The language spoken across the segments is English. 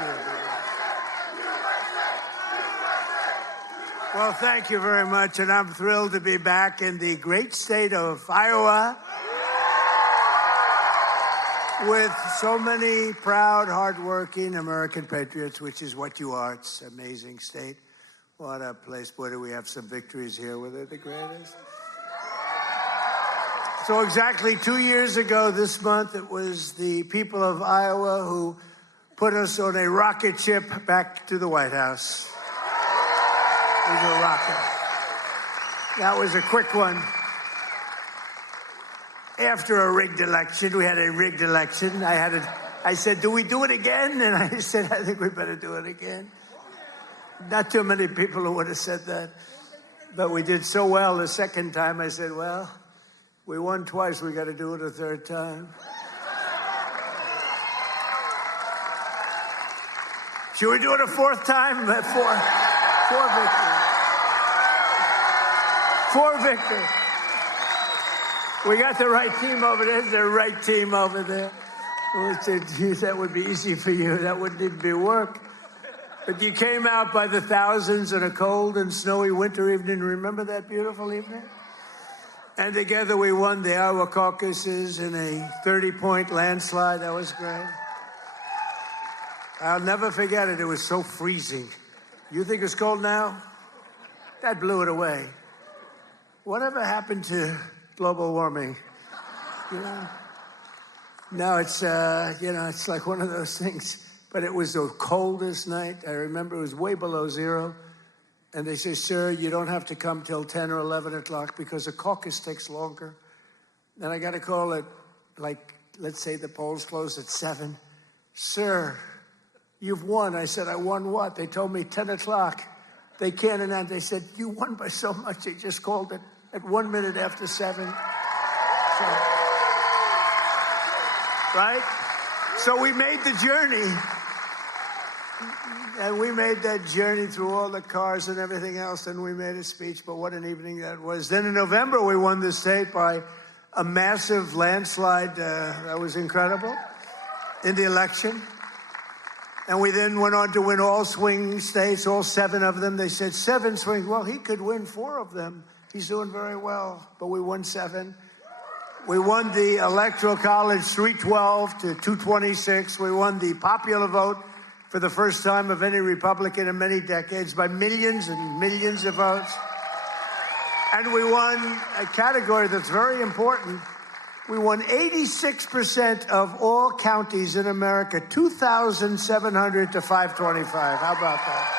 you. Well, thank you very much, and I'm thrilled to be back in the great state of Iowa with so many proud, hardworking American patriots, which is what you are. It's an amazing state. What a place. Boy, do we have some victories here where they're the greatest. So exactly 2 years ago this month, it was the people of Iowa who put us on a rocket ship back to the White House. It was a rocket. That was a quick one. After a rigged election, we had a rigged election. I said, do we do it again? And I said, I think we better do it again. Not too many people who would have said that. But we did so well the second time, I said, well, we won twice, we got to do it a third time. Should we do it a fourth time? Four victories. Four victories. We got the right team over there. The right team over there. That would be easy for you. That wouldn't even be work. But you came out by the thousands on a cold and snowy winter evening. Remember that beautiful evening? And together we won the Iowa caucuses in a 30-point landslide. That was great. I'll never forget it. It was so freezing. You think it's cold now? That blew it away. Whatever happened to global warming? You know? Now it's, it's like one of those things. But it was the coldest night. I remember it was way below zero. And they say, sir, you don't have to come till 10 or 11 o'clock because the caucus takes longer. And I got a call at, let's say the polls close at 7. Sir, you've won. I said, I won what? They told me 10 o'clock. They can't announce. They said, you won by so much. They just called it at 1 minute after 7. So, right? So we made the journey. And we made that journey through all the cars and everything else, and we made a speech. But what an evening that was. Then in November, we won the state by a massive landslide. That was incredible in the election. And we then went on to win all swing states, all 7 of them. They said 7 swing. Well, he could win 4 of them. He's doing very well. But we won 7. We won the Electoral College 312 to 226. We won the popular vote for the first time of any Republican in many decades by millions and millions of votes. And we won a category that's very important. We won 86% of all counties in America, 2,700 to 525. How about that?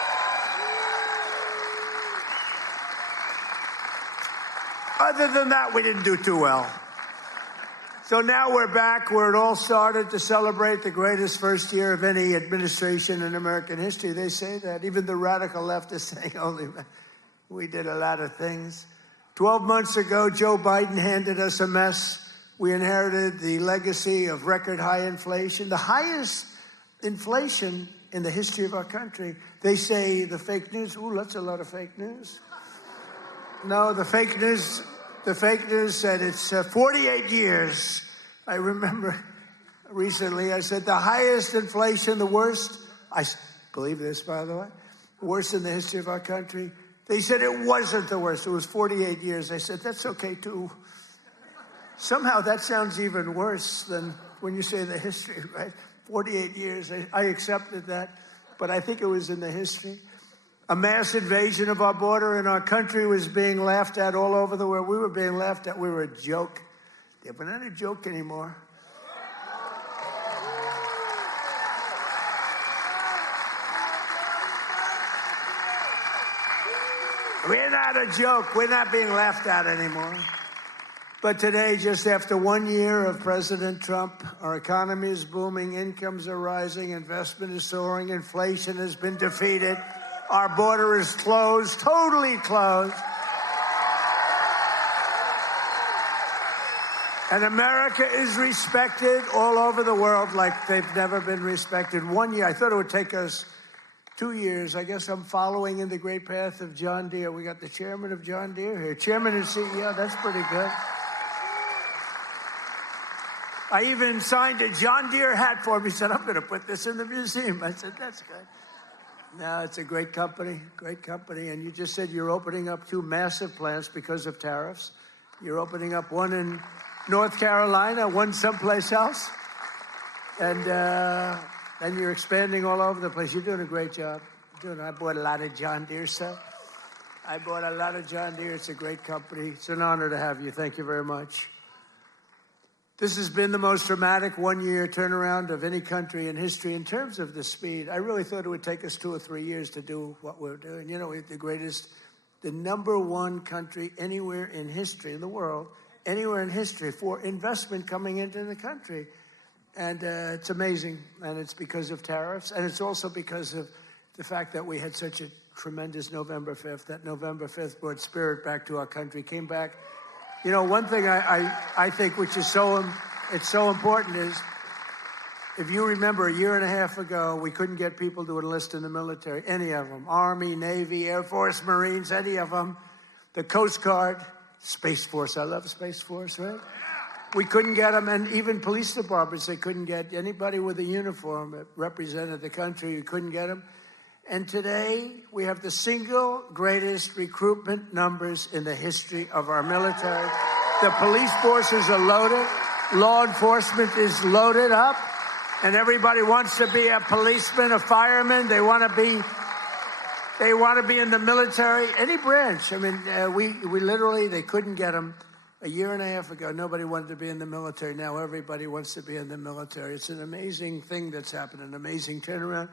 Other than that, we didn't do too well. So now we're back where it all started to celebrate the greatest first year of any administration in American history. They say that. Even the radical left is saying, holy man, we did a lot of things. 12 months ago, Joe Biden handed us a mess. We inherited the legacy of record high inflation, the highest inflation in the history of our country. They say the fake news, ooh, that's a lot of fake news. No, the fake news said it's 48 years. I remember recently I said the highest inflation, the worst. I believe this, by the way, worst in the history of our country. They said it wasn't the worst. It was 48 years. I said, that's okay, too. Somehow that sounds even worse than when you say the history, right? 48 years. I accepted that, but I think it was in the history. A mass invasion of our border in our country was being laughed at all over the world. We were being laughed at. We were a joke. Yeah, we're not a joke anymore. We're not a joke. We're not being laughed at anymore. But today, just after 1 year of President Trump, our economy is booming, incomes are rising, investment is soaring, inflation has been defeated. Our border is closed, totally closed. And America is respected all over the world like they've never been respected. 1 year, I thought it would take us 2 years. I guess I'm following in the great path of John Deere. We got the chairman of John Deere here. Chairman and CEO, that's pretty good. I even signed a John Deere hat for him. He said, I'm going to put this in the museum. I said, that's good. No, it's a great company. And you just said you're opening up 2 massive plants because of tariffs. You're opening up one in North Carolina, one someplace else. And you're expanding all over the place. You're doing a great job. I bought a lot of John Deere stuff. It's a great company. It's an honor to have you. Thank you very much. This has been the most dramatic one-year turnaround of any country in history in terms of the speed. I really thought it would take us 2 or 3 years to do what we're doing. You know, we're the number 1 country anywhere in history in the world, anywhere in history for investment coming into the country. And it's amazing. And it's because of tariffs. And it's also because of the fact that we had such a tremendous November 5th. That November 5th brought spirit back to our country, came back. You know, one thing I think which is so important is, if you remember, a year and a half ago, we couldn't get people to enlist in the military, any of them. Army, Navy, Air Force, Marines, any of them. The Coast Guard, Space Force. I love Space Force, right? We couldn't get them, and even police departments, they couldn't get anybody with a uniform that represented the country. We couldn't get them. And today, we have the single greatest recruitment numbers in the history of our military. The police forces are loaded. Law enforcement is loaded up. And everybody wants to be a policeman, a fireman. They want to be in the military, any branch. I mean, we literally, they couldn't get them. A year and a half ago, nobody wanted to be in the military. Now everybody wants to be in the military. It's an amazing thing that's happened, an amazing turnaround.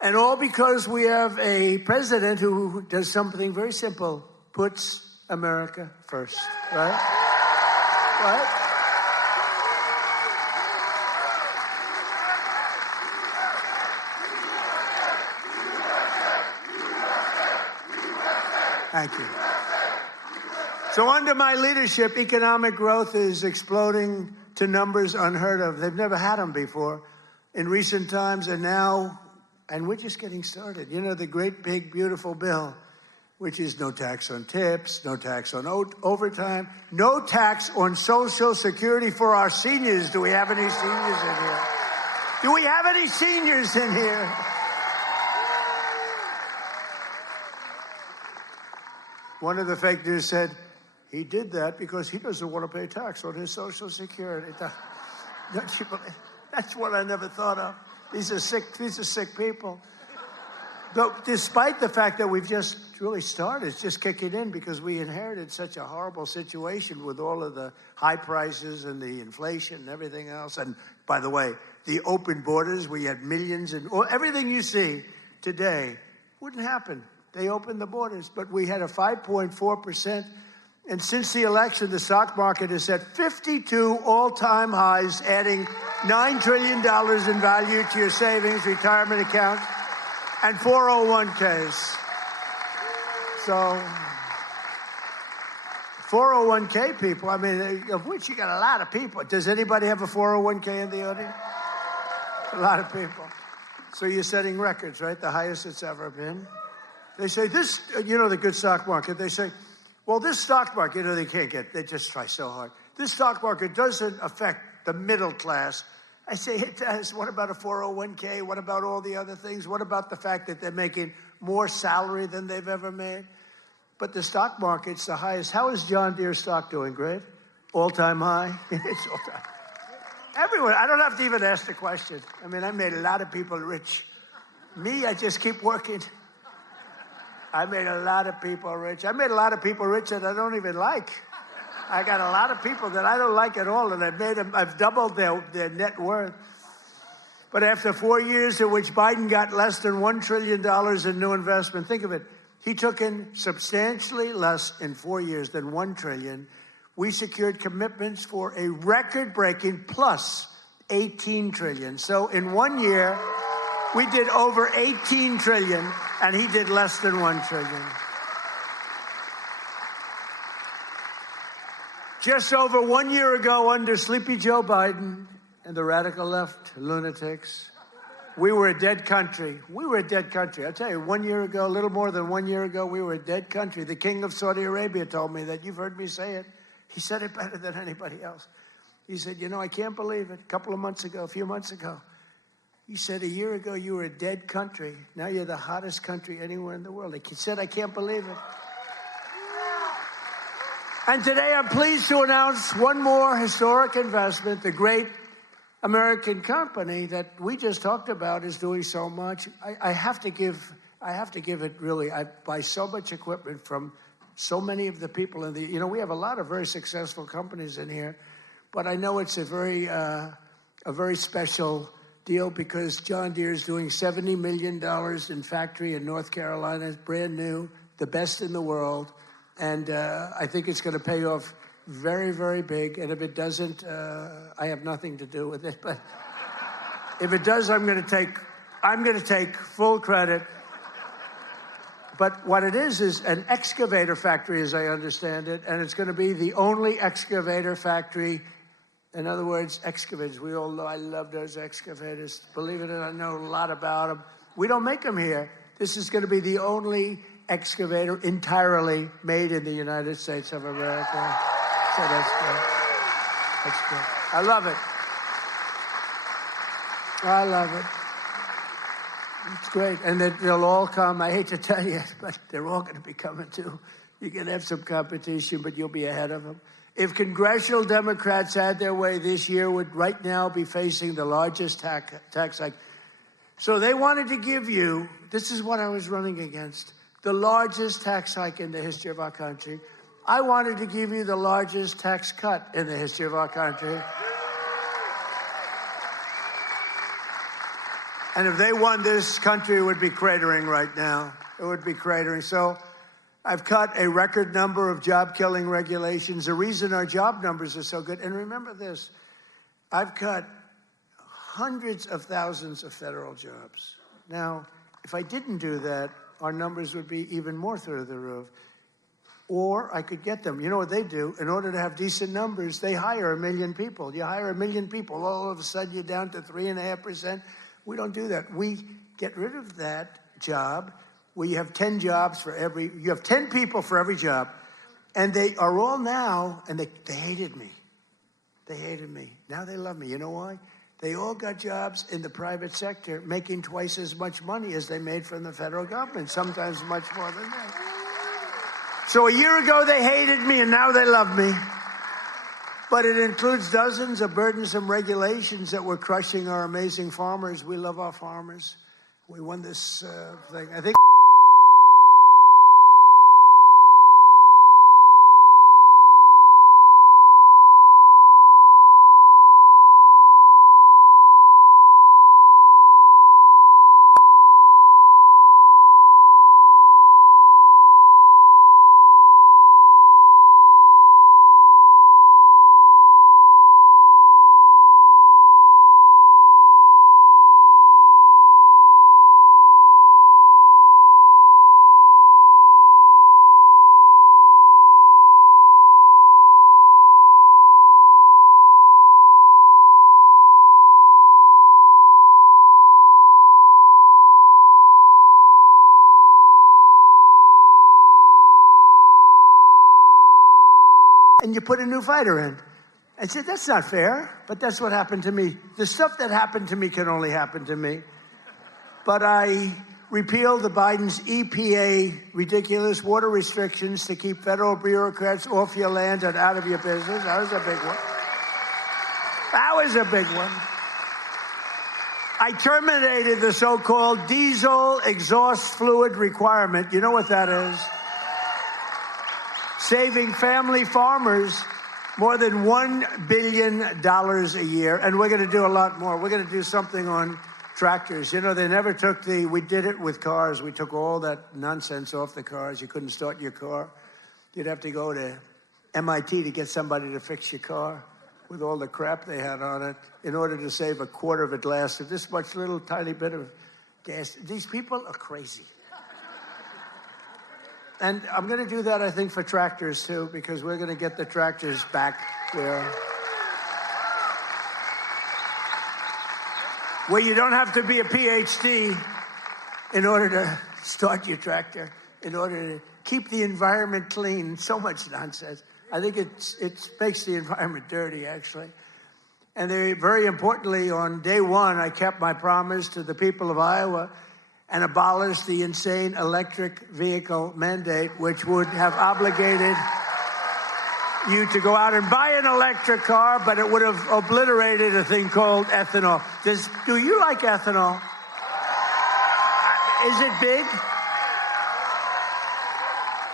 And all because we have a president who does something very simple, puts America first, right? Right? Thank you. So under my leadership, economic growth is exploding to numbers unheard of. They've never had them before in recent times, and now, and we're just getting started. You know, the great, big, beautiful bill, which is no tax on tips, no tax on overtime, no tax on Social Security for our seniors. Do we have any seniors in here? Do we have any seniors in here? One of the fake news said, he did that because he doesn't want to pay tax on his Social Security. Don't you believe? That's what I never thought of. These are sick people. But despite the fact that we've just really started, it's just kicking in because we inherited such a horrible situation with all of the high prices and the inflation and everything else. And by the way, the open borders, we had millions and everything you see today wouldn't happen. They opened the borders, but we had a 5.4%. And since the election, the stock market has set 52 all-time highs, adding $9 trillion in value to your savings, retirement account, and 401ks. So 401k people, I mean, of which you got a lot of people. Does anybody have a 401k in the audience? A lot of people. So you're setting records, right? The highest it's ever been. They say this, you know, the good stock market, they say, well, this stock market, you know, they just try so hard. This stock market doesn't affect the middle class. I say it does. What about a 401k? What about all the other things? What about the fact that they're making more salary than they've ever made? But the stock market's the highest. How is John Deere stock doing? Great? All-time high? It's all-time. Everyone, I don't have to even ask the question. I mean, I made a lot of people rich. Me, I just keep working. I made a lot of people rich. I made a lot of people rich that I don't even like. I got a lot of people that I don't like at all, and I've doubled their net worth. But after 4 years in which Biden got less than $1 trillion in new investment, think of it. He took in substantially less in 4 years than $1 trillion. We secured commitments for a record-breaking plus $18 trillion. So in 1 year, we did over $18 trillion, and he did less than $1 trillion. Just over 1 year ago, under Sleepy Joe Biden and the radical left lunatics, we were a dead country. We were a dead country. I'll tell you, 1 year ago, a little more than 1 year ago, we were a dead country. The king of Saudi Arabia told me that. You've heard me say it. He said it better than anybody else. He said, you know, I can't believe it. A few months ago, he said, a year ago, you were a dead country. Now you're the hottest country anywhere in the world. He said, I can't believe it. And today I'm pleased to announce one more historic investment. The great American company that we just talked about is doing so much. I have to give it really. I buy so much equipment from so many of the people in the, you know, we have a lot of very successful companies in here, but I know it's a very special deal because John Deere is doing $70 million in factory in North Carolina, brand new, the best in the world. And I think it's going to pay off very, very big. And if it doesn't, I have nothing to do with it. But if it does, I'm going to take full credit. But what it is an excavator factory, as I understand it, and it's going to be the only excavator factory. In other words, excavators. We all know I love those excavators. Believe it or not, I know a lot about them. We don't make them here. This is going to be the only excavator entirely made in the United States of America. So that's good. That's good. I love it. I love it. It's great. And they'll all come. I hate to tell you, but they're all going to be coming too. You're going to have some competition, but you'll be ahead of them. If congressional Democrats had their way this year, would right now be facing the largest tax hike. So they wanted to give you, this is what I was running against, the largest tax hike in the history of our country. I wanted to give you the largest tax cut in the history of our country. And if they won, this country would be cratering right now. It would be cratering. So I've cut a record number of job-killing regulations. The reason our job numbers are so good, and remember this, I've cut hundreds of thousands of federal jobs. Now, if I didn't do that, our numbers would be even more through the roof. Or I could get them. You know what they do? In order to have decent numbers, they hire 1 million people. You hire 1 million people, all of a sudden you're down to 3.5%. We don't do that. We get rid of that job where you have 10 jobs for every, you have 10 people for every job. And they are all now, and they hated me. They hated me. Now they love me. You know why? They all got jobs in the private sector making twice as much money as they made from the federal government, sometimes much more than that. So a year ago, they hated me, and now they love me. But it includes dozens of burdensome regulations that were crushing our amazing farmers. We love our farmers. We won this thing. I think and you put a new fighter in. I said, that's not fair, but that's what happened to me. The stuff that happened to me can only happen to me. But I repealed the Biden's EPA ridiculous water restrictions to keep federal bureaucrats off your land and out of your business. That was a big one. That was a big one. I terminated the so-called diesel exhaust fluid requirement. You know what that is? Saving family farmers more than $1 billion a year. And we're going to do a lot more. We're going to do something on tractors. You know, they never took we did it with cars. We took all that nonsense off the cars. You couldn't start your car. You'd have to go to MIT to get somebody to fix your car with all the crap they had on it in order to save a quarter of a glass of this much little tiny bit of gas. These people are crazy. And I'm going to do that, I think, for tractors, too, because we're going to get the tractors back where you don't have to be a PhD in order to start your tractor, in order to keep the environment clean. So much nonsense. I think it makes the environment dirty, actually. And they, very importantly, on day one, I kept my promise to the people of Iowa and abolished the insane electric vehicle mandate, which would have obligated you to go out and buy an electric car, but it would have obliterated a thing called ethanol. Do you like ethanol? Is it big?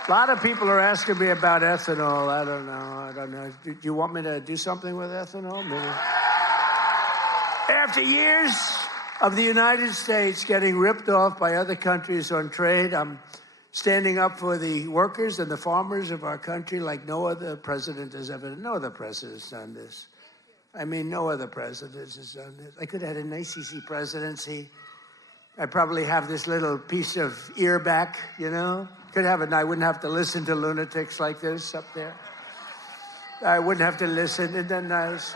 A lot of people are asking me about ethanol. I don't know. Do you want me to do something with ethanol? Maybe. After years of the United States getting ripped off by other countries on trade, I'm standing up for the workers and the farmers of our country like no other president has ever. No other president has done this. I mean, no other president has done this. I could have had an ACC presidency. I'd probably have this little piece of ear back, you know? Could have it, and I wouldn't have to listen to lunatics like this up there. I wouldn't have to listen. Isn't that nice?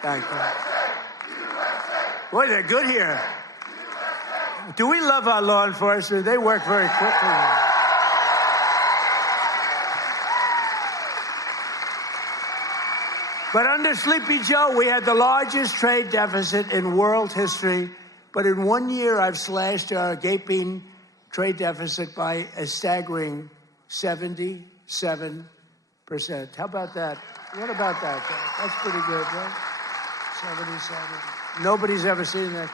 Thank you. Boy, they're good here. Do we love our law enforcement? They work very quickly. But under Sleepy Joe, we had the largest trade deficit in world history. But in 1 year, I've slashed our gaping trade deficit by a staggering 77%. How about that? What about that? That's pretty good, right? 77. Nobody's ever seen that.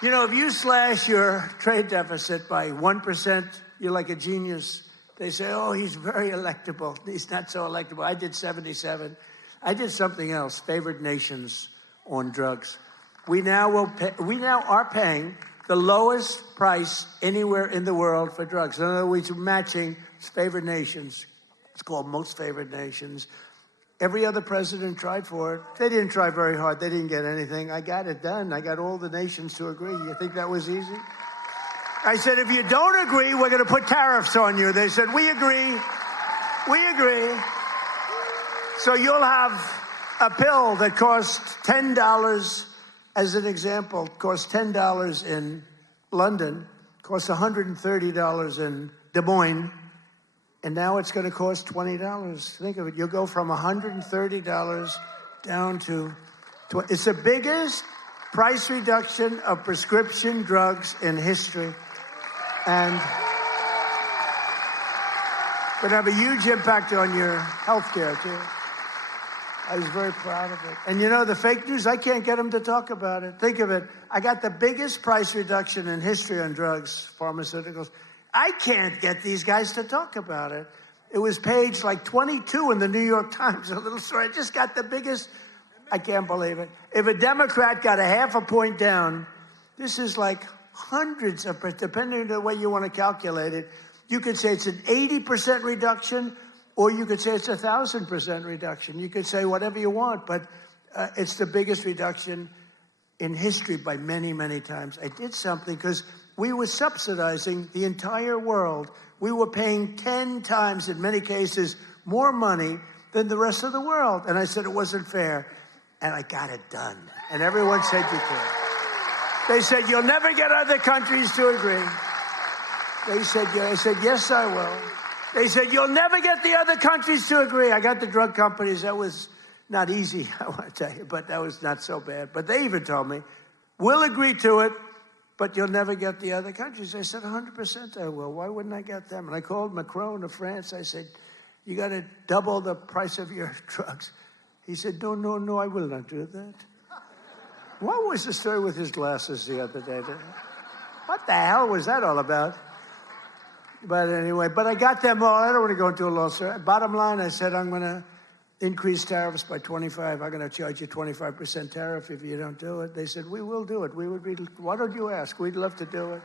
You know, if you slash your trade deficit by 1%, you're like a genius. They say, oh, he's very electable. He's not so electable. I did 77. I did something else, favored nations on drugs. We now are paying the lowest price anywhere in the world for drugs. In other words, we're matching favored nations. It's called most favored nations. Every other president tried for it. They didn't try very hard. They didn't get anything. I got it done. I got all the nations to agree. You think that was easy? I said, if you don't agree, we're going to put tariffs on you. They said, we agree. We agree. So you'll have a pill that costs $10, as an example, costs $10 in London, costs $130 in Des Moines, and now it's going to cost $20. Think of it. You'll go from $130 down to $20. It's the biggest price reduction of prescription drugs in history. And going to have a huge impact on your health care, too. I was very proud of it. And you know, the fake news, I can't get them to talk about it. Think of it. I got the biggest price reduction in history on drugs, pharmaceuticals. I can't get these guys to talk about it. It was page like 22 in the New York Times, a little story. I just got the biggest. I can't believe it. If a Democrat got a half a point down, this is like hundreds of, depending on the way you want to calculate it, you could say it's an 80% reduction, or you could say it's 1,000% reduction. You could say whatever you want, but it's the biggest reduction in history by many, many times. I did something because we were subsidizing the entire world. We were paying 10 times, in many cases, more money than the rest of the world. And I said it wasn't fair. And I got it done. And everyone said you could. They said, you'll never get other countries to agree. They said, yeah. I said, yes, I will. They said, you'll never get the other countries to agree. I got the drug companies. That was not easy, I want to tell you, but that was not so bad. But they even told me, we'll agree to it, but you'll never get the other countries. I said, 100% I will. Why wouldn't I get them? And I called Macron of France. I said, you got to double the price of your drugs. He said, no, I will not do that. What was the story with his glasses the other day? What the hell was that all about? But anyway, I got them all. I don't want to go into a long story. Bottom line, I said, I'm going to increase tariffs by 25. I'm going to charge you 25% tariff if you don't do it. They said, we will do it. Why don't you ask? We'd love to do it.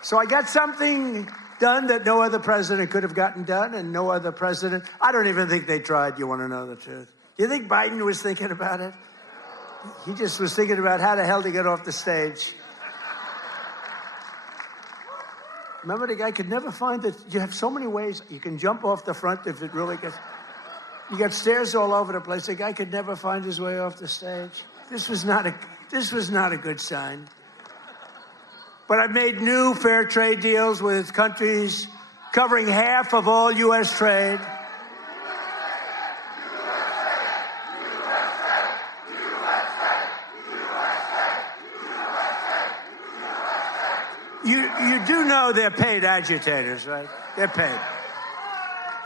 So I got something done that no other president could have gotten done, and no other president. I don't even think they tried, you want to know the truth. Do you think Biden was thinking about it? He just was thinking about how the hell to get off the stage. Remember, the guy could never find it. You have so many ways. You can jump off the front if it really gets... You got stairs all over the place. The guy could never find his way off the stage. This was not a good sign. But I made new fair trade deals with countries covering half of all U.S. trade. You do know they're paid agitators, right? They're paid.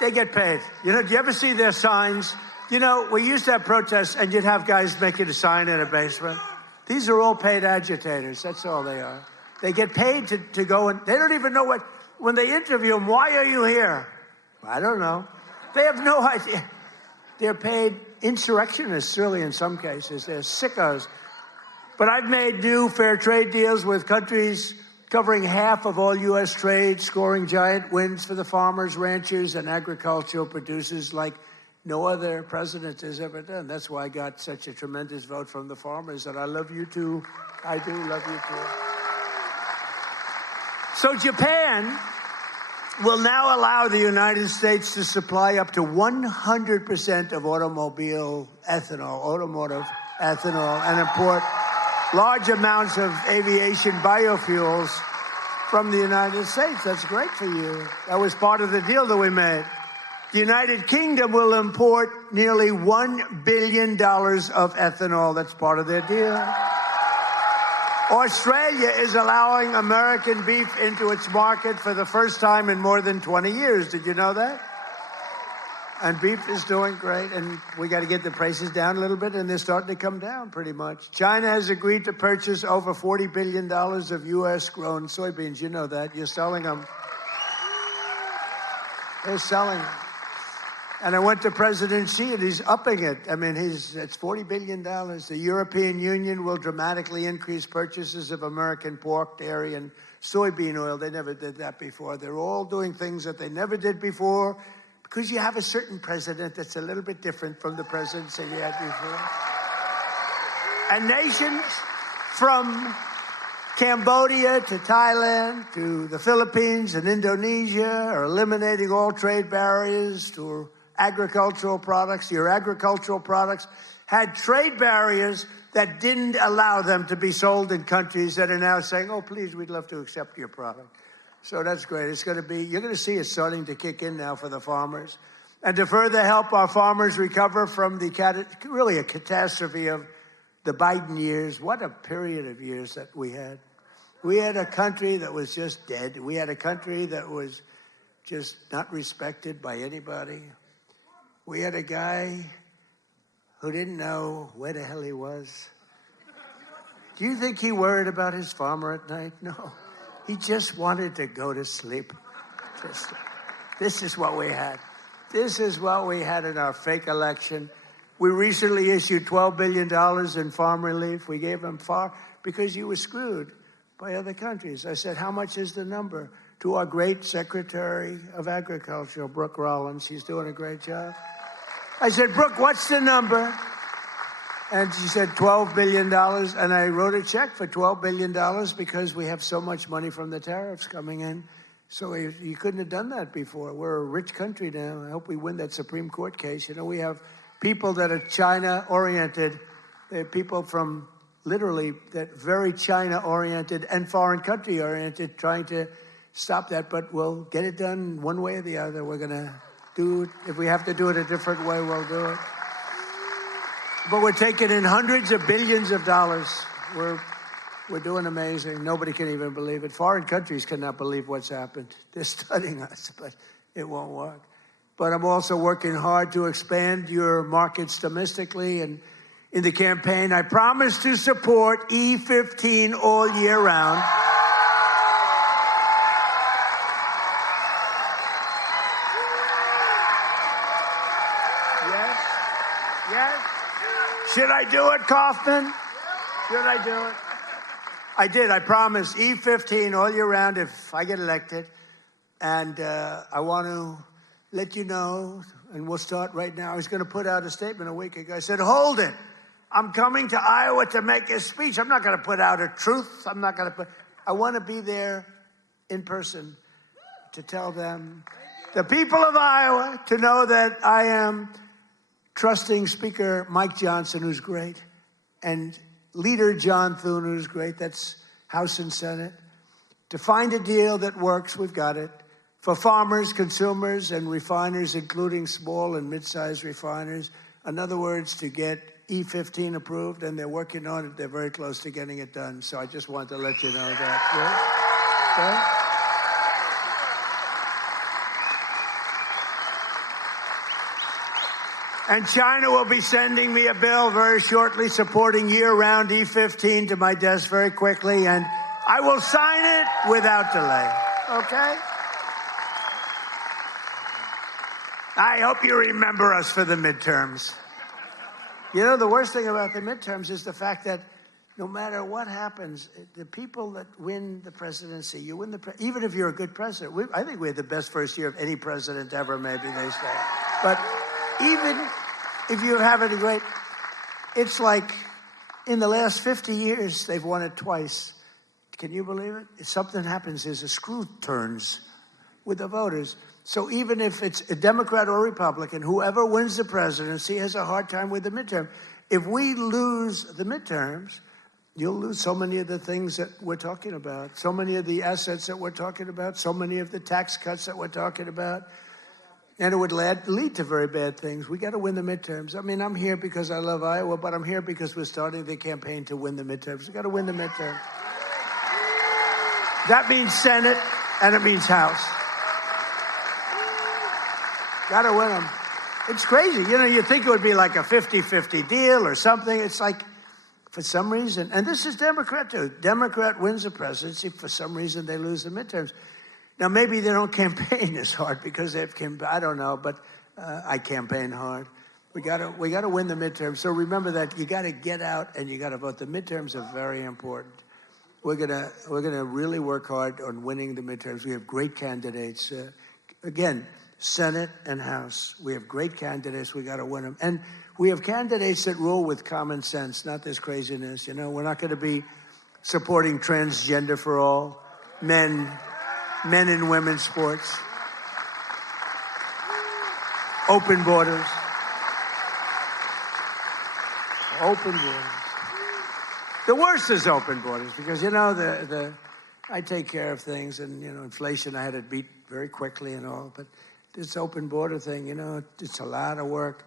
They get paid. You know, do you ever see their signs? You know, we used to have protests and you'd have guys making a sign in a basement. These are all paid agitators. That's all they are. They get paid to go and they don't even know what, when they interview them, why are you here? I don't know. They have no idea. They're paid insurrectionists, really, in some cases. They're sickos. But I've made new fair trade deals with countries covering half of all U.S. trade, scoring giant wins for the farmers, ranchers, and agricultural producers like no other president has ever done. That's why I got such a tremendous vote from the farmers, and I love you too. I do love you too. So Japan will now allow the United States to supply up to 100% of automotive ethanol, and import large amounts of aviation biofuels from the United States. That's great for you. That was part of the deal that we made. The United Kingdom will import nearly $1 billion of ethanol. That's part of their deal. Australia is allowing American beef into its market for the first time in more than 20 years. Did you know that? And beef is doing great, and we got to get the prices down a little bit, and they're starting to come down pretty much. China has agreed to purchase over $40 billion of U.S.-grown soybeans. You know that. You're selling them. They're selling them. And I went to President Xi, and he's upping it. I mean, it's $40 billion. The European Union will dramatically increase purchases of American pork, dairy, and soybean oil. They never did that before. They're all doing things that they never did before because you have a certain president that's a little bit different from the presidents that you had before. And nations from Cambodia to Thailand to the Philippines and Indonesia are eliminating all trade barriers to agricultural products. Your agricultural products had trade barriers that didn't allow them to be sold in countries that are now saying, oh, please, we'd love to accept your product. So that's great. It's going to be, you're going to see it starting to kick in now for the farmers. And to further help our farmers recover from really a catastrophe of the Biden years, what a period of years that we had. We had a country that was just dead. We had a country that was just not respected by anybody. We had a guy who didn't know where the hell he was. Do you think he worried about his farmer at night? No. He just wanted to go to sleep. This is what we had. This is what we had in our fake election. We recently issued $12 billion in farm relief. We gave them because you were screwed by other countries. I said, how much is the number? To our great Secretary of Agriculture, Brooke Rollins. She's doing a great job. I said, Brooke, what's the number? And she said $12 billion. And I wrote a check for $12 billion because we have so much money from the tariffs coming in. So you couldn't have done that before. We're a rich country now. I hope we win that Supreme Court case. You know, we have people that are China-oriented. They're people from literally that very China-oriented and foreign country-oriented trying to stop that. But we'll get it done one way or the other. We're going to do it. If we have to do it a different way, we'll do it. But we're taking in hundreds of billions of dollars. We're doing amazing. Nobody can even believe it. Foreign countries cannot believe what's happened. They're studying us, but it won't work. But I'm also working hard to expand your markets domestically. And in the campaign, I promise to support E15 all year round. Yes. Should I do it, Kaufman? Should I do it? I did. I promised E15 all year round if I get elected. And I want to let you know, and we'll start right now. I was going to put out a statement a week ago. I said, hold it. I'm coming to Iowa to make a speech. I'm not going to put out a truth. I want to be there in person to tell them, the people of Iowa, to know that I am trusting Speaker Mike Johnson, who's great, and Leader John Thune, who's great, that's House and Senate, to find a deal that works. We've got it. for farmers, consumers, and refiners, including small and mid-sized refiners. In other words, to get E15 approved, and they're working on it. They're very close to getting it done. So I just wanted to let you know that. Okay? And China will be sending me a bill very shortly supporting year-round E15 to my desk very quickly, and I will sign it without delay. Okay? I hope you remember us for the midterms. You know, the worst thing about the midterms is the fact that no matter what happens, the people that win the presidency, you win even if you're a good president. I think we had the best first year of any president ever, maybe they say. But even if you have it great, it's like in the last 50 years, they've won it twice. Can you believe it? If something happens, there's a screw turns with the voters. So even if it's a Democrat or Republican, whoever wins the presidency has a hard time with the midterm. If we lose the midterms, you'll lose so many of the things that we're talking about, so many of the assets that we're talking about, so many of the tax cuts that we're talking about. And it would lead to very bad things. We got to win the midterms. I mean, I'm here because I love Iowa, but I'm here because we're starting the campaign to win the midterms. We got to win the midterms. That means Senate, and it means House. Got to win them. It's crazy. You know, you think it would be like a 50-50 deal or something. It's like, for some reason, and this is Democrat too. Democrat wins the presidency. For some reason, they lose the midterms. Now, maybe they don't campaign as hard because they've I don't know, but I campaign hard. We got to win the midterms. So remember that you got to get out and you got to vote. The midterms are very important. We're gonna really work hard on winning the midterms. We have great candidates. Again, Senate and House. We have great candidates. We got to win them. And we have candidates that rule with common sense, not this craziness. You know, we're not going to be supporting transgender for all, men and women's sports, open borders. Open borders. The worst is open borders because, you know, I take care of things and, you know, inflation I had to beat very quickly and all, but this open border thing, you know, it's a lot of work.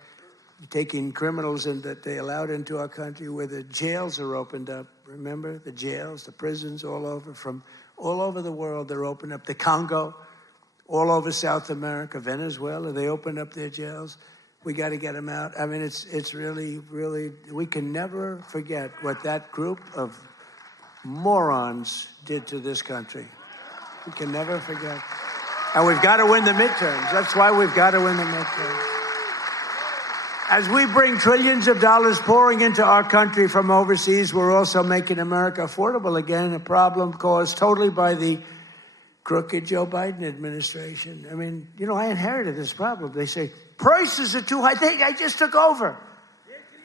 Taking criminals in that they allowed into our country where the jails are opened up. Remember the jails, the prisons all over, from all over the world, they're opened up. The Congo, all over South America, Venezuela, they opened up their jails. We got to get them out. I mean, it's really, really, we can never forget what that group of morons did to this country. We can never forget. And we've got to win the midterms. That's why we've got to win the midterms. As we bring trillions of dollars pouring into our country from overseas, we're also making America affordable again, a problem caused totally by the crooked Joe Biden administration. I mean, you know, I inherited this problem. They say, prices are too high. I just took over.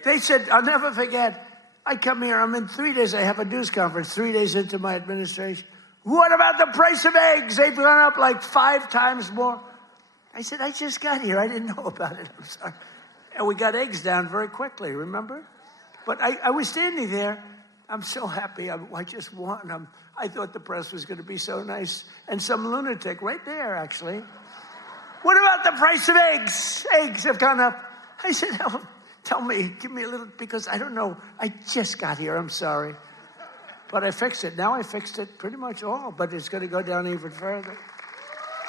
They said, I'll never forget, I come here, I'm in 3 days, I have a news conference 3 days into my administration. What about the price of eggs? They've gone up like 5 times more. I said, I just got here. I didn't know about it. I'm sorry. And we got eggs down very quickly, remember? But I was standing there. I'm so happy. I just won. I thought the press was going to be so nice. And some lunatic right there, actually. What about the price of eggs? Eggs have gone up. I said, oh, tell me, give me a little, because I don't know. I just got here. I'm sorry. But I fixed it. Now I fixed it pretty much all, but it's going to go down even further.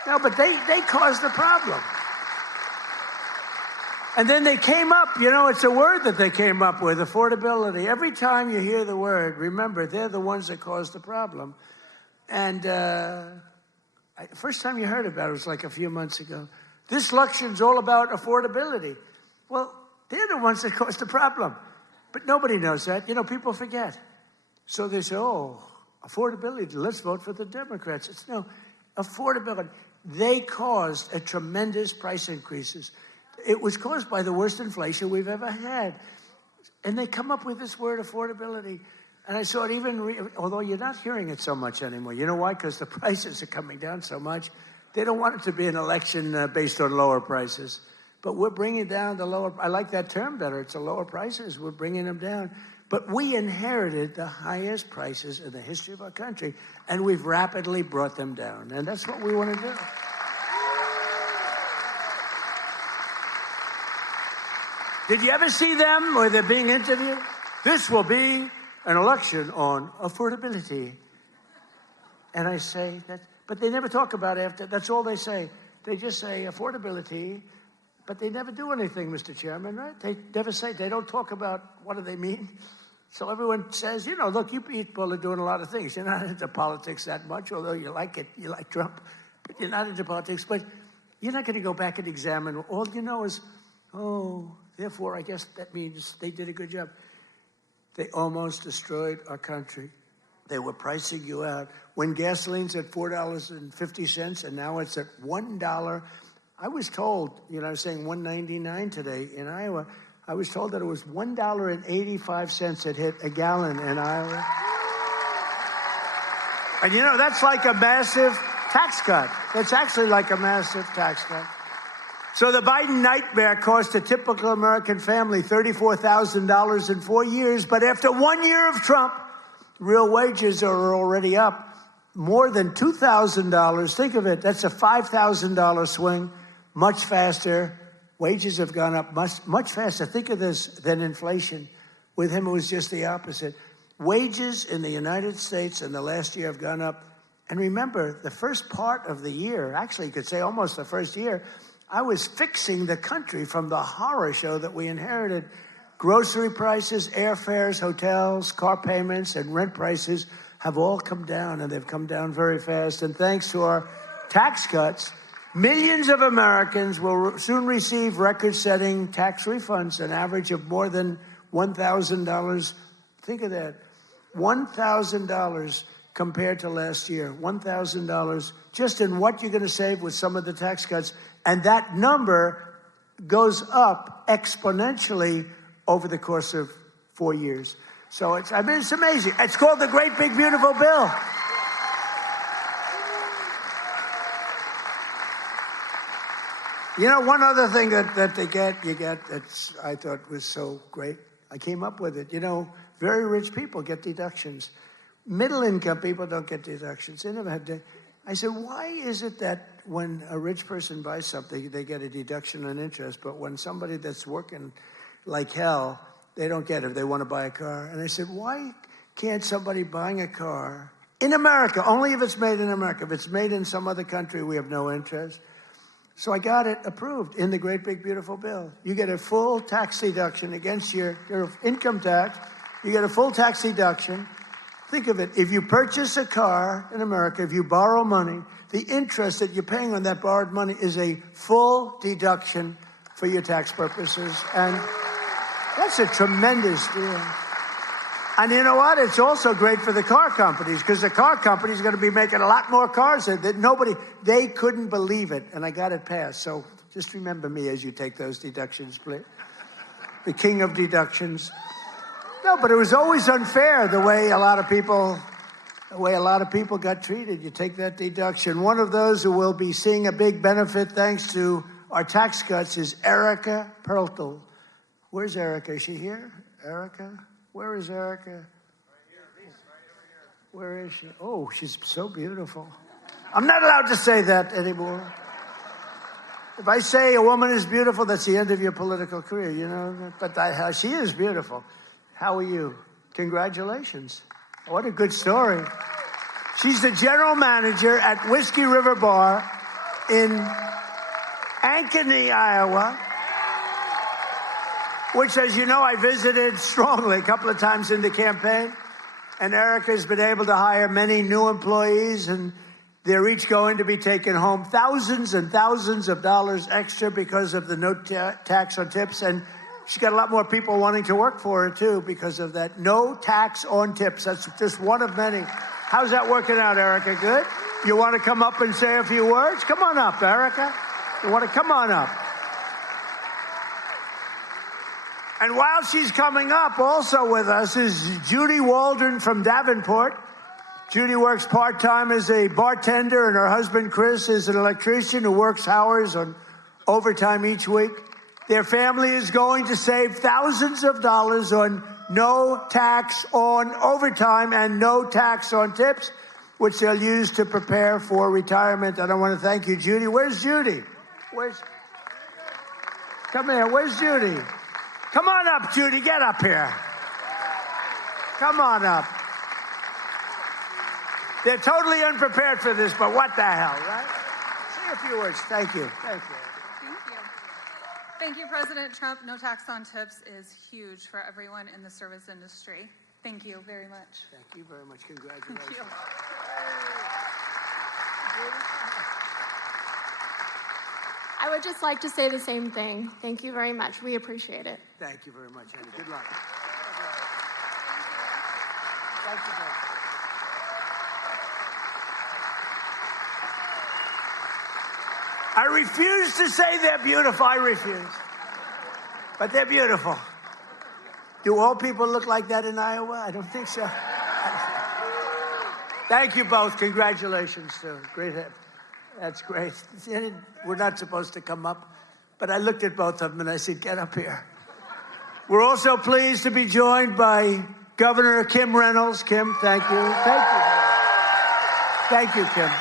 No, but they caused the problem. And then they came up, you know, it's a word that they came up with, affordability. Every time you hear the word, remember, they're the ones that caused the problem. And first time you heard about it was like a few months ago. This election's all about affordability. Well, they're the ones that caused the problem. But nobody knows that. You know, people forget. So they say, oh, affordability, let's vote for the Democrats. It's no, affordability. They caused a tremendous price increases. It was caused by the worst inflation we've ever had. And they come up with this word, affordability. And I saw it even, although you're not hearing it so much anymore. You know why? Because the prices are coming down so much. They don't want it to be an election based on lower prices. But we're bringing down the lower, I like that term better. It's the lower prices. We're bringing them down. But we inherited the highest prices in the history of our country, and we've rapidly brought them down. And that's what we want to do. Did you ever see them where they're being interviewed? This will be an election on affordability. And I say that, but they never talk about it after. That's all they say. They just say affordability, but they never do anything, Mr. Chairman, right? They never say, they don't talk about what do they mean. So everyone says, you know, look, you people are doing a lot of things. You're not into politics that much, although you like it. You like Trump, but you're not into politics. But you're not going to go back and examine. All you know is, oh, therefore, I guess that means they did a good job. They almost destroyed our country. They were pricing you out. When gasoline's at $4.50 and now it's at $1, I was told, you know, I was saying $1.99 today in Iowa. I was told that it was $1.85 it hit a gallon in Iowa. And you know, that's like a massive tax cut. That's actually like a massive tax cut. So the Biden nightmare cost a typical American family $34,000 in 4 years. But after 1 year of Trump, real wages are already up more than $2,000. Think of it. That's a $5,000 swing, much faster. Wages have gone up much faster. Think of this than inflation. With him, it was just the opposite. Wages in the United States in the last year have gone up. And remember, the first part of the year, actually, you could say almost the first year, I was fixing the country from the horror show that we inherited. Grocery prices, airfares, hotels, car payments, and rent prices have all come down, and they've come down very fast. And thanks to our tax cuts, millions of Americans will soon receive record-setting tax refunds, an average of more than $1,000. Think of that, $1,000 compared to last year, $1,000 just in what you're going to save with some of the tax cuts. And that number goes up exponentially over the course of 4 years. So it's amazing. It's called the Great Big Beautiful Bill. You know, one other thing that you get that's I thought was so great. I came up with it. You know, very rich people get deductions. Middle income people don't get deductions. They never had to. I said, why is it that when a rich person buys something, they get a deduction on interest, but when somebody that's working like hell, they don't get it if they want to buy a car? And I said, why can't somebody buying a car in America, only if it's made in America, if it's made in some other country, we have no interest. So I got it approved in the Great Big Beautiful Bill. You get a full tax deduction against your income tax. You get a full tax deduction. Think of it. If you purchase a car in America, if you borrow money, the interest that you're paying on that borrowed money is a full deduction for your tax purposes. And that's a tremendous deal. And you know what? It's also great for the car companies, because the car companies are going to be making a lot more cars that they couldn't believe it. And I got it passed. So just remember me as you take those deductions, please. The king of deductions. No, but it was always unfair the way a lot of people got treated. You take that deduction. One of those who will be seeing a big benefit thanks to our tax cuts is Erica Perltel. Where's Erica? Is she here? Erica? Where is Erica? Right here. Where is she? Oh, she's so beautiful. I'm not allowed to say that anymore. If I say a woman is beautiful, that's the end of your political career, you know. But she is beautiful. How are you? Congratulations. What a good story. She's the general manager at Whiskey River Bar in Ankeny, Iowa, which, as you know, I visited strongly a couple of times in the campaign. And Erica's been able to hire many new employees, and they're each going to be taking home thousands and thousands of dollars extra because of the no tax on tips. And she's got a lot more people wanting to work for her, too, because of that no tax on tips. That's just one of many. How's that working out, Erica? Good? You want to come up and say a few words? Come on up, Erica. You want to come on up? And while she's coming up, also with us is Judy Waldron from Davenport. Judy works part-time as a bartender, and her husband, Chris, is an electrician who works hours on overtime each week. Their family is going to save thousands of dollars on no tax on overtime and no tax on tips, which they'll use to prepare for retirement. And I want to thank you, Judy. Where's Judy? Come here. Where's Judy? Come on up, Judy. Get up here. Come on up. They're totally unprepared for this, but what the hell, right? Say a few words. Thank you. Thank you. Thank you. Thank you, President Trump. No tax on tips is huge for everyone in the service industry. Thank you very much. Thank you very much. Congratulations. Thank you. I would just like to say the same thing. Thank you very much. We appreciate it. Thank you very much, Andy. Good luck. Thank you very much. I refuse to say they're beautiful. I refuse. But they're beautiful. Do all people look like that in Iowa? I don't think so. Thank you both. Congratulations, too. Great. That's great. We're not supposed to come up, but I looked at both of them and I said, get up here. We're also pleased to be joined by Governor Kim Reynolds. Kim, thank you. Thank you. Thank you, Kim.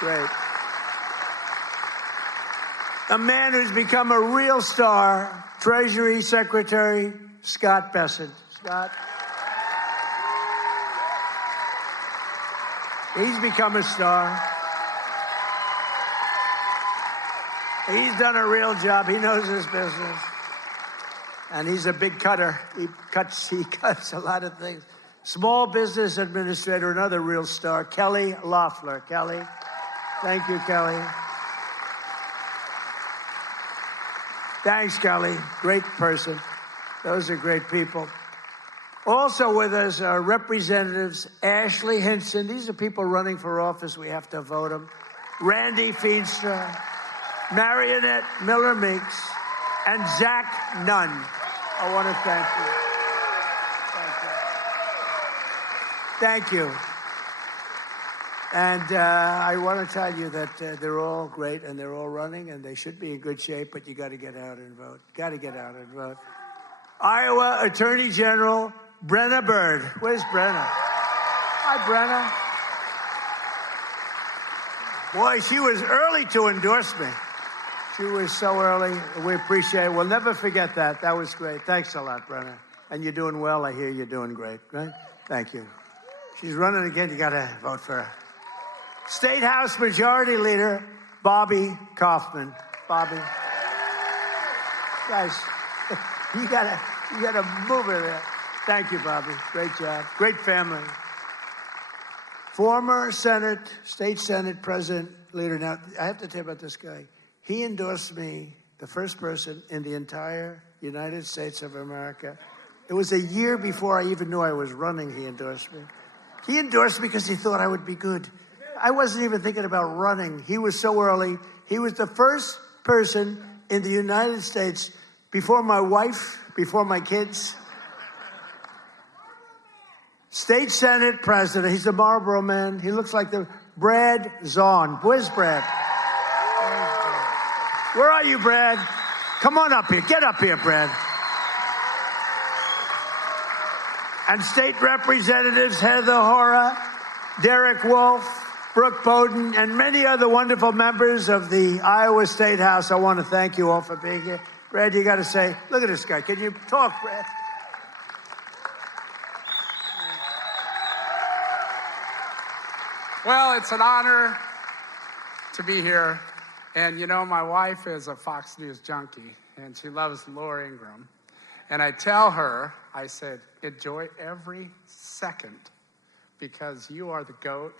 Great. A man who's become a real star, Treasury Secretary Scott Bessent. Scott. He's become a star. He's done a real job. He knows his business. And he's a big cutter. He cuts a lot of things. Small Business Administrator, another real star, Kelly Loeffler. Kelly. Thank you, Kelly. Thanks, Kelly. Great person. Those are great people. Also with us are Representatives Ashley Hinson. These are people running for office. We have to vote them. Randy Feenstra, Marionette Miller-Meeks, and Zach Nunn. I want to thank you. Thank you. Thank you. And I want to tell you that they're all great and they're all running and they should be in good shape, but you got to get out and vote. Got to get out and vote. Iowa Attorney General Brenna Bird. Where's Brenna? Hi, Brenna. Boy, she was early to endorse me. She was so early. We appreciate it. We'll never forget that. That was great. Thanks a lot, Brenna. And you're doing well. I hear you're doing great, right? Thank you. She's running again. You got to vote for her. State House Majority Leader Bobby Kaufman. Bobby. Guys, you gotta move her there. Thank you, Bobby. Great job. Great family. Former State Senate President Leader. Now, I have to tell you about this guy. He endorsed me, the first person in the entire United States of America. It was a year before I even knew I was running, he endorsed me. He endorsed me because he thought I would be good. I wasn't even thinking about running. He was so early. He was the first person in the United States, before my wife, before my kids. State Senate President. He's a Marlboro man. He looks like the Brad Zahn. Where's Brad? Where are you, Brad? Come on up here. Get up here, Brad. And state representatives Heather Hora, Derek Wolf, Brooke Bowden, and many other wonderful members of the Iowa State House. I want to thank you all for being here. Brad, you got to say, look at this guy. Can you talk, Brad? Well, it's an honor to be here. And, you know, my wife is a Fox News junkie, and she loves Laura Ingraham. And I tell her, I said, enjoy every second because you are the GOAT.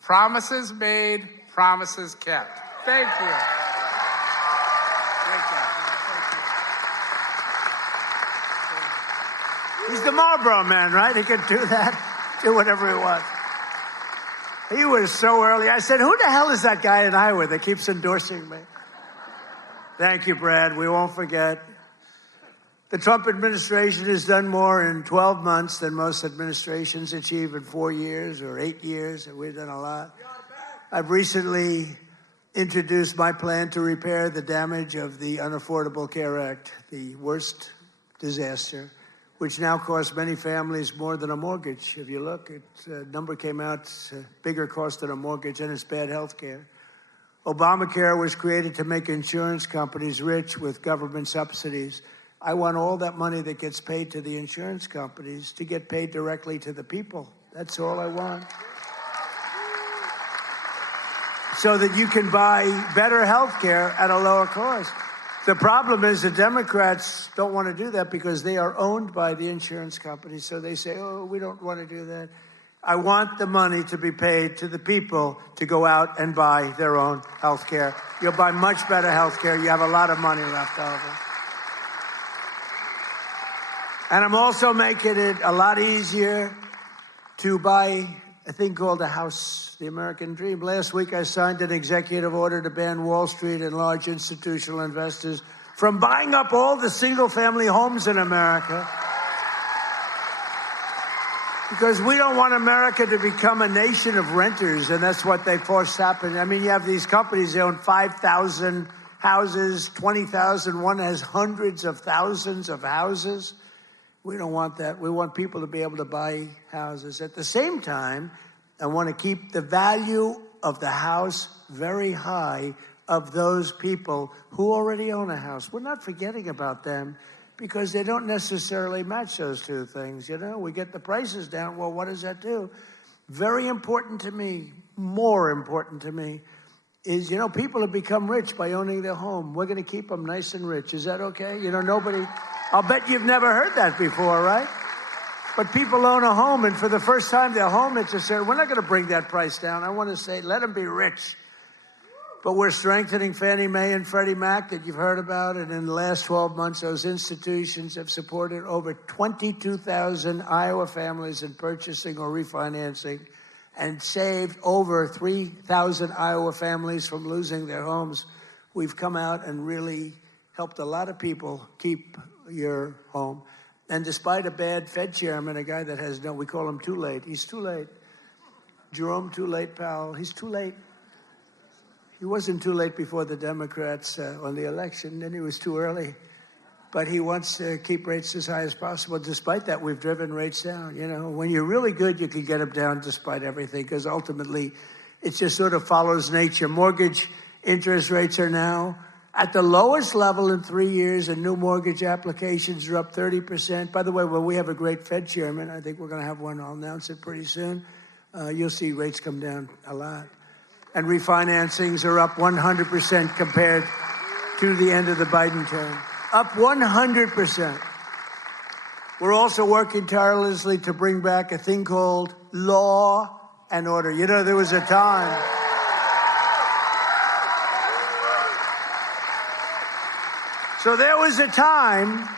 Promises made, promises kept. Thank you. Great job. He's the Marlboro man, right? He could do that, do whatever he wants. He was so early. I said, who the hell is that guy in Iowa that keeps endorsing me? Thank you, Brad. We won't forget. The Trump administration has done more in 12 months than most administrations achieve in 4 years or 8 years, and we've done a lot. I've recently introduced my plan to repair the damage of the Unaffordable Care Act, the worst disaster, which now costs many families more than a mortgage. If you look, a number came out, it's a bigger cost than a mortgage, and it's bad health care. Obamacare was created to make insurance companies rich with government subsidies. I want all that money that gets paid to the insurance companies to get paid directly to the people. That's all I want. So that you can buy better health care at a lower cost. The problem is the Democrats don't want to do that because they are owned by the insurance companies. So they say, oh, we don't want to do that. I want the money to be paid to the people to go out and buy their own health care. You'll buy much better health care. You have a lot of money left over. And I'm also making it a lot easier to buy a thing called a house, the American dream. Last week, I signed an executive order to ban Wall Street and large institutional investors from buying up all the single-family homes in America. Because we don't want America to become a nation of renters, and that's what they force happen. I mean, you have these companies, they own 5,000 houses, 20,000. One has hundreds of thousands of houses. We don't want that. We want people to be able to buy houses. At the same time, I want to keep the value of the house very high of those people who already own a house. We're not forgetting about them because they don't necessarily match those two things. You know, we get the prices down. Well, what does that do? Very important to me, more important to me, is, you know, people have become rich by owning their home. We're going to keep them nice and rich. Is that okay? You know, nobody... I'll bet you've never heard that before, right? But people own a home, and for the first time, their home, it's a certain, we're not going to bring that price down. I want to say, let them be rich. But we're strengthening Fannie Mae and Freddie Mac that you've heard about. And in the last 12 months, those institutions have supported over 22,000 Iowa families in purchasing or refinancing and saved over 3,000 Iowa families from losing their homes. We've come out and really helped a lot of people keep your home. And despite a bad Fed chairman, a guy that has no, we call him too late. He's too late. Jerome Too Late Powell, he's too late. He wasn't too late before the Democrats on the election, then he was too early. But he wants to keep rates as high as possible. Despite that, we've driven rates down. You know, when you're really good, you can get them down despite everything, because ultimately it just sort of follows nature. Mortgage interest rates are now at the lowest level in 3 years, and new mortgage applications are up 30%. By the way, well, we have a great Fed chairman. I think we're going to have one. I'll announce it pretty soon. You'll see rates come down a lot. And refinancings are up 100% compared to the end of the Biden term. Up 100%. We're also working tirelessly to bring back a thing called law and order. You know, there was a time. So there was a time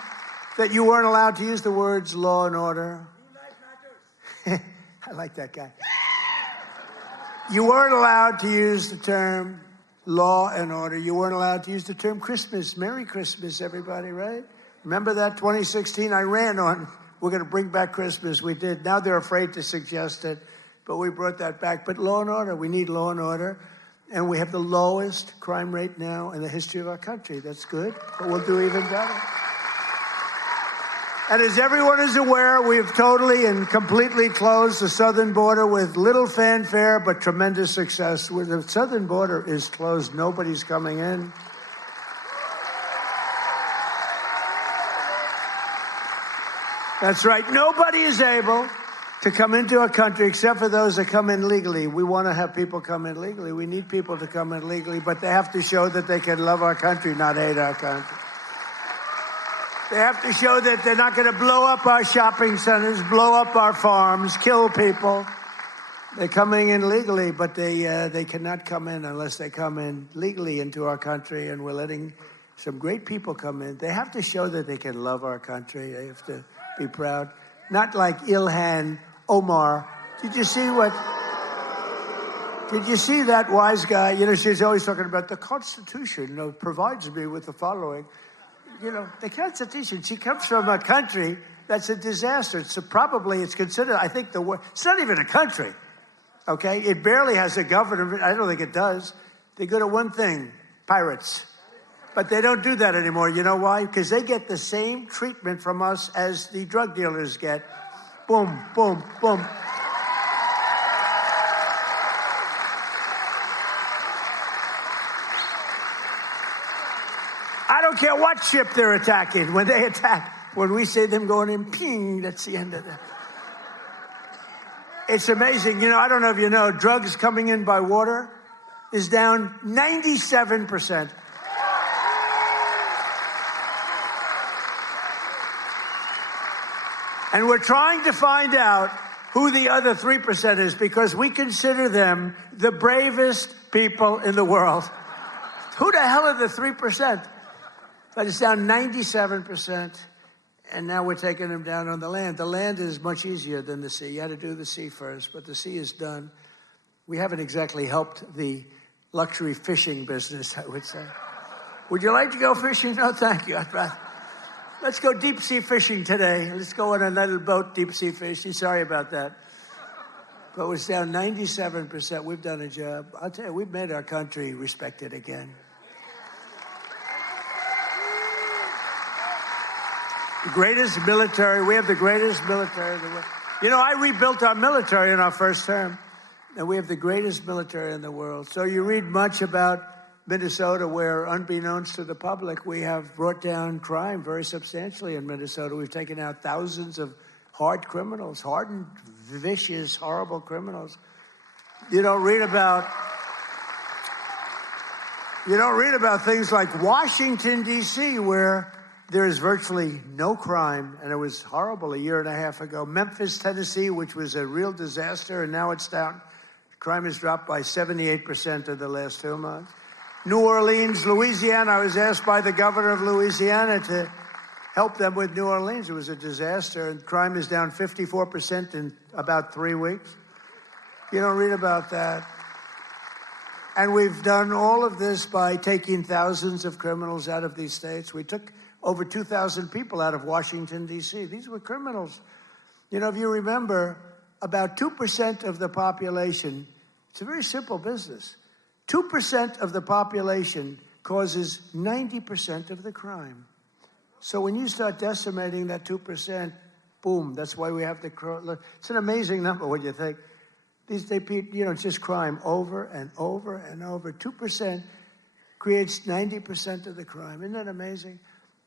that you weren't allowed to use the words law and order. I like that guy. You weren't allowed to use the term law and order. You weren't allowed to use the term Christmas. Merry Christmas, everybody, right? Remember that 2016? I ran on, we're going to bring back Christmas. We did. Now they're afraid to suggest it, but we brought that back. But law and order, we need law and order. And we have the lowest crime rate now in the history of our country. That's good, but we'll do even better. And as everyone is aware, we've totally and completely closed the southern border with little fanfare, but tremendous success. Where the southern border is closed, nobody's coming in. That's right. Nobody is able to come into our country except for those that come in legally. We want to have people come in legally. We need people to come in legally, but they have to show that they can love our country, not hate our country. They have to show that they're not going to blow up our shopping centers, blow up our farms, kill people. They're coming in legally, but they cannot come in unless they come in legally into our country, and we're letting some great people come in. They have to show that they can love our country. They have to be proud. Not like Ilhan Omar. Did you see that wise guy? You know, she's always talking about the Constitution, you know, provides me with the following. You know, the Constitution, she comes from a country that's a disaster. It's considered, I think, it's not even a country, okay? It barely has a government. I don't think it does. They're good at one thing, pirates. But they don't do that anymore. You know why? Because they get the same treatment from us as the drug dealers get. Boom, boom, boom. don't care what ship they're attacking. When they attack, when we see them going in, ping, that's the end of that. It's amazing. You know, I don't know if you know, drugs coming in by water is down 97%. And we're trying to find out who the other 3% is, because we consider them the bravest people in the world. Who the hell are the 3%? But it's down 97%, and now we're taking them down on the land. The land is much easier than the sea. You had to do the sea first, but the sea is done. We haven't exactly helped the luxury fishing business, I would say. Would you like to go fishing? No, thank you. Let's go deep sea fishing today. Let's go on a little boat, deep sea fishing. Sorry about that. But it's down 97%. We've done a job. I'll tell you, we've made our country respected again. The greatest military. We have the greatest military in the world. You know, I rebuilt our military in our first term, and we have the greatest military in the world. So you read much about Minnesota, where, unbeknownst to the public, we have brought down crime very substantially in Minnesota. We've taken out thousands of hard criminals, hardened, vicious, horrible criminals. You don't read about things like Washington, D.C., where there is virtually no crime, and it was horrible a year and a half ago. Memphis, Tennessee, which was a real disaster, and now it's down. Crime has dropped by 78% in the last 2 months. New Orleans, Louisiana. I was asked by the governor of Louisiana to help them with New Orleans. It was a disaster, and crime is down 54% in about 3 weeks. You don't read about that. And we've done all of this by taking thousands of criminals out of these states. We took over 2,000 people out of Washington, D.C. These were criminals. You know, if you remember, about 2% of the population, it's a very simple business. 2% of the population causes 90% of the crime. So when you start decimating that 2%, boom, that's why we have to. It's an amazing number when you think. It's just crime over and over and over. 2% creates 90% of the crime. Isn't that amazing?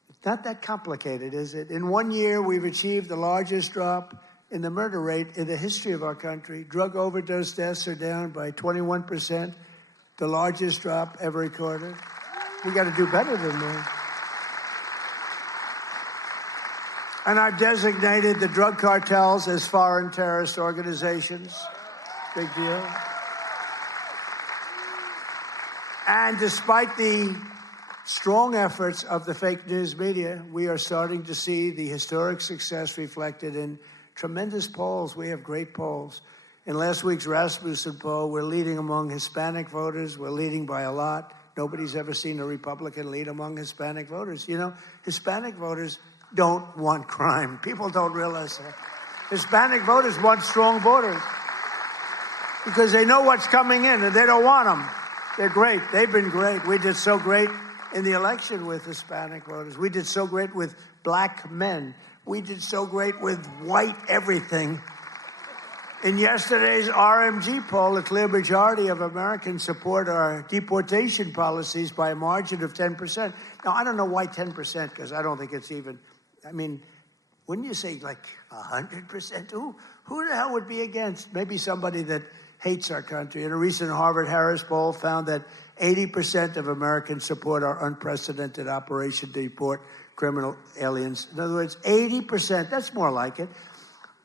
It's not that complicated, is it? In 1 year, we've achieved the largest drop in the murder rate in the history of our country. Drug overdose deaths are down by 21%. The largest drop ever recorded. We got to do better than that. And I've designated the drug cartels as foreign terrorist organizations. Big deal. And despite the strong efforts of the fake news media, we are starting to see the historic success reflected in tremendous polls. We have great polls. In last week's Rasmussen poll, we're leading among Hispanic voters. We're leading by a lot. Nobody's ever seen a Republican lead among Hispanic voters. You know, Hispanic voters don't want crime. People don't realize that. Hispanic voters want strong borders because they know what's coming in and they don't want them. They're great. They've been great. We did so great in the election with Hispanic voters. We did so great with black men. We did so great with white everything. In yesterday's RMG poll, a clear majority of Americans support our deportation policies by a margin of 10%. Now, I don't know why 10%, because I don't think it's even, I mean, wouldn't you say like 100%? Who the hell would be against? Maybe somebody that hates our country. In a recent Harvard-Harris poll found that 80% of Americans support our unprecedented operation to deport criminal aliens. In other words, 80%, that's more like it,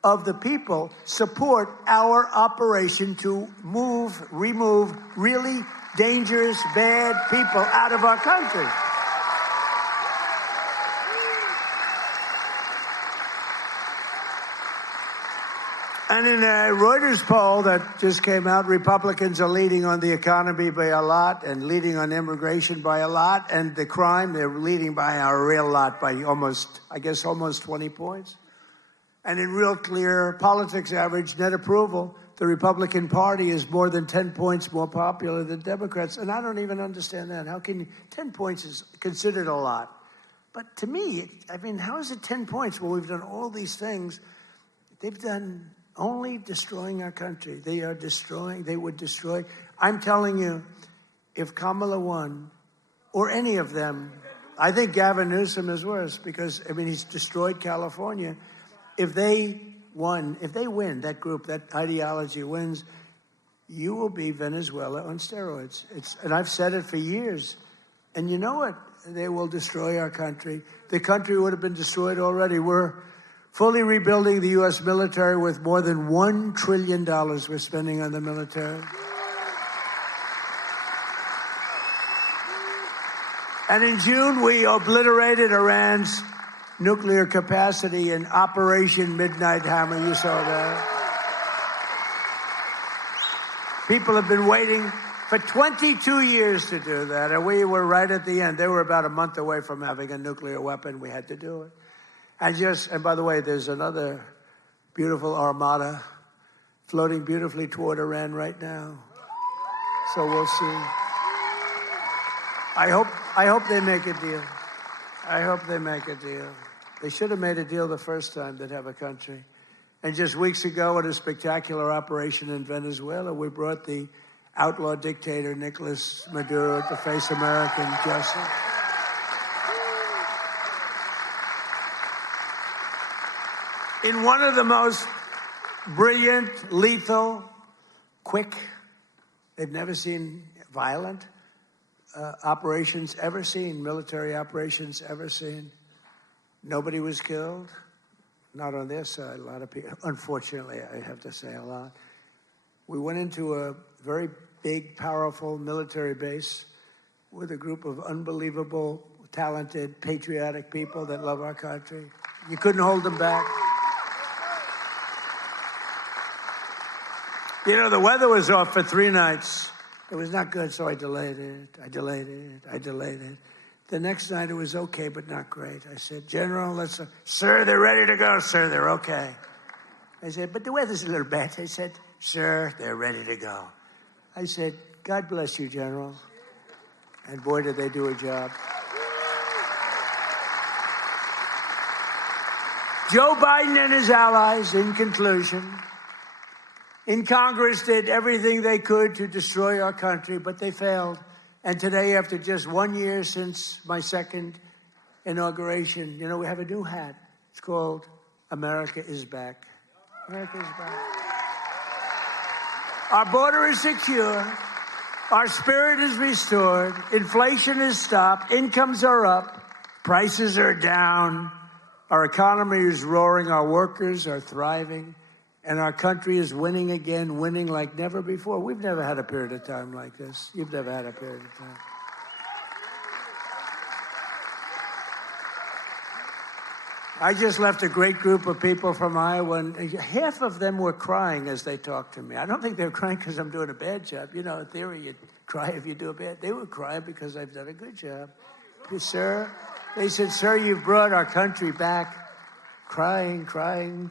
of the people support our operation to remove really dangerous, bad people out of our country. And in a Reuters poll that just came out, Republicans are leading on the economy by a lot and leading on immigration by a lot. And the crime, they're leading by a real lot, by almost 20 points. And in real clear politics average net approval, the Republican Party is more than 10 points more popular than Democrats. And I don't even understand that. How can 10 points is considered a lot? But to me, I mean, how is it 10 points when we've done all these things? They've done only destroying our country. They would destroy. I'm telling you, if Kamala won, or any of them, I think Gavin Newsom is worse because, I mean, he's destroyed California. If they win, that group, that ideology wins, you will be Venezuela on steroids. And I've said it for years. And you know what? They will destroy our country. The country would have been destroyed already. We're fully rebuilding the U.S. military with more than $1 trillion we're spending on the military. And in June, we obliterated Iran's nuclear capacity in Operation Midnight Hammer. You saw that. People have been waiting for 22 years to do that, and we were right at the end. They were about a month away from having a nuclear weapon. We had to do it. And by the way, there's another beautiful armada floating beautifully toward Iran right now. So we'll see. I hope they make a deal. I hope they make a deal. They should have made a deal the first time they'd have a country. And just weeks ago, at a spectacular operation in Venezuela, we brought the outlaw dictator Nicolas Maduro to face American justice. In one of the most brilliant, lethal, quick, they've never seen violent operations ever seen, military operations ever seen. Nobody was killed, not on their side. A lot of people, unfortunately, I have to say a lot. We went into a very big, powerful military base with a group of unbelievable, talented, patriotic people that love our country. You couldn't hold them back. You know, the weather was off for 3 nights. It was not good, so I delayed it. The next night it was okay, but not great. I said, General, sir, they're ready to go, sir, they're okay. I said, but the weather's a little bad. I said, sir, they're ready to go. I said, God bless you, General. And boy, did they do a job. Joe Biden and his allies, in conclusion, in Congress did everything they could to destroy our country, but they failed. And today, after just 1 year since my second inauguration, you know, we have a new hat. It's called America is Back. America is back. Our border is secure. Our spirit is restored. Inflation is stopped. Incomes are up. Prices are down. Our economy is roaring. Our workers are thriving. And our country is winning again, winning like never before. We've never had a period of time like this. You've never had a period of time. I just left a great group of people from Iowa, and half of them were crying as they talked to me. I don't think they were crying because I'm doing a bad job. You know, in theory, you'd cry if you do a bad. They were crying because I've done a good job. Sir, they said, sir, you've brought our country back. Crying.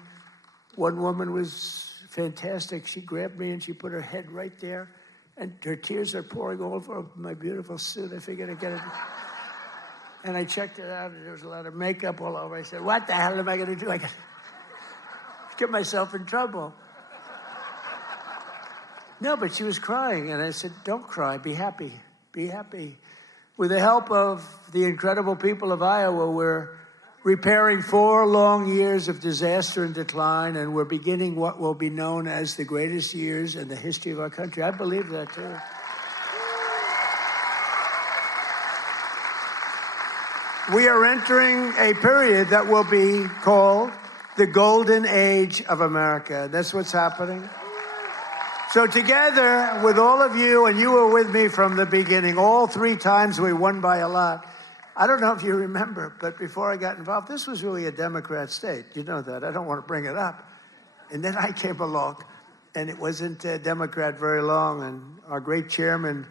One woman was fantastic. She grabbed me and she put her head right there, and her tears are pouring all over my beautiful suit. I figured I'd get it. And I checked it out, and there was a lot of makeup all over. I said, what the hell am I going to do? I got to get myself in trouble. No, but she was crying, and I said, don't cry. Be happy. Be happy. With the help of the incredible people of Iowa, we're repairing 4 long years of disaster and decline, and we're beginning what will be known as the greatest years in the history of our country. I believe that, too. We are entering a period that will be called the Golden Age of America. That's what's happening. So together with all of you, and you were with me from the beginning, all 3 times we won by a lot. I don't know if you remember, but before I got involved, this was really a Democrat state. You know that. I don't want to bring it up. And then I came along, and it wasn't a Democrat very long, and our great chairman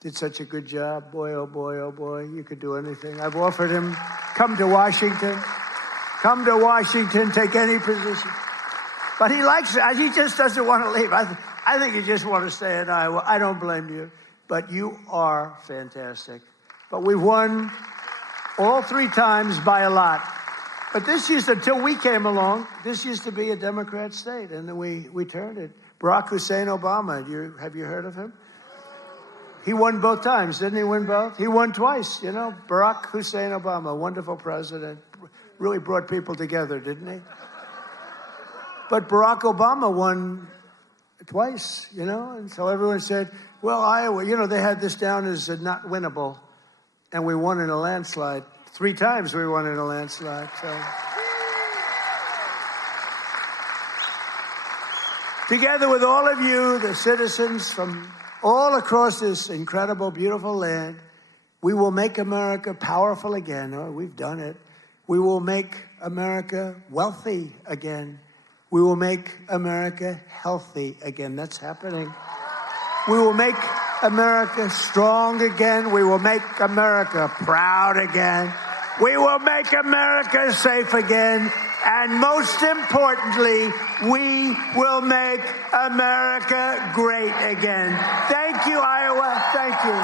did such a good job. Boy, oh boy, oh boy, you could do anything. I've offered him, come to Washington, take any position. But he likes it. He just doesn't want to leave. I think you just want to stay in Iowa. I don't blame you. But you are fantastic. But we've won all 3 times by a lot. But until we came along, this used to be a Democrat state, and then we turned it. Barack Hussein Obama, have you heard of him? He won both times, didn't he win both? He won twice, you know. Barack Hussein Obama, wonderful president, really brought people together, didn't he? But Barack Obama won twice, you know, and so everyone said, well, Iowa, you know, they had this down as not winnable, and we won in a landslide. 3 times we won in a landslide, so. Together with all of you, the citizens from all across this incredible, beautiful land, we will make America powerful again. Oh, we've done it. We will make America wealthy again. We will make America healthy again. That's happening. We will make America strong again. We will make America proud again. We will make America safe again. And most importantly, we will make America great again. Thank you, Iowa. Thank you.